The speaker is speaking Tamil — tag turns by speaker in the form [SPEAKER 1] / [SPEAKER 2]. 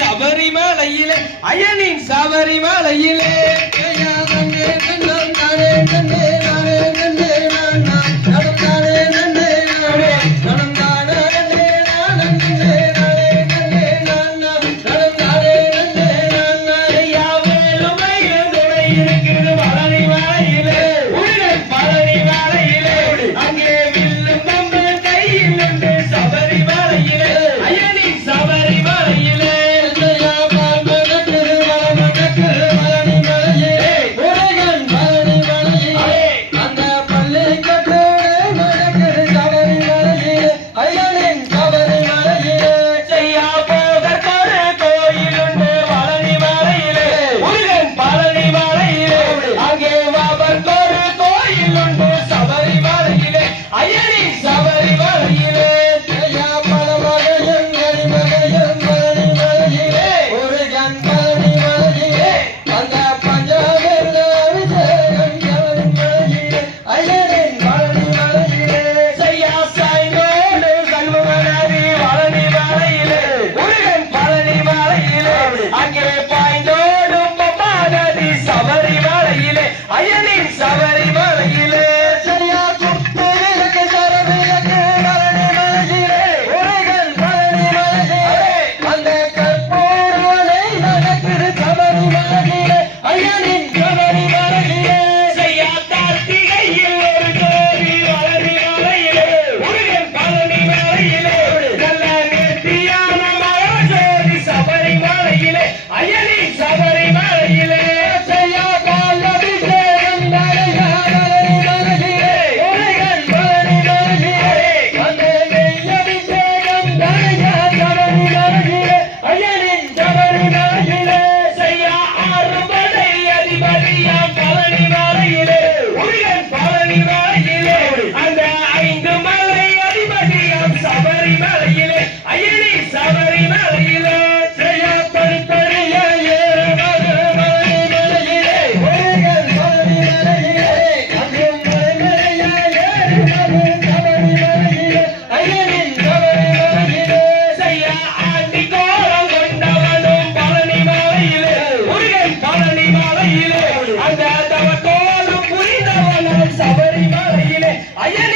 [SPEAKER 1] சபரிமலையிலே அயனின் சபரிமலையிலே. ஐயா, சபரிமலையிலே. அய்யனின்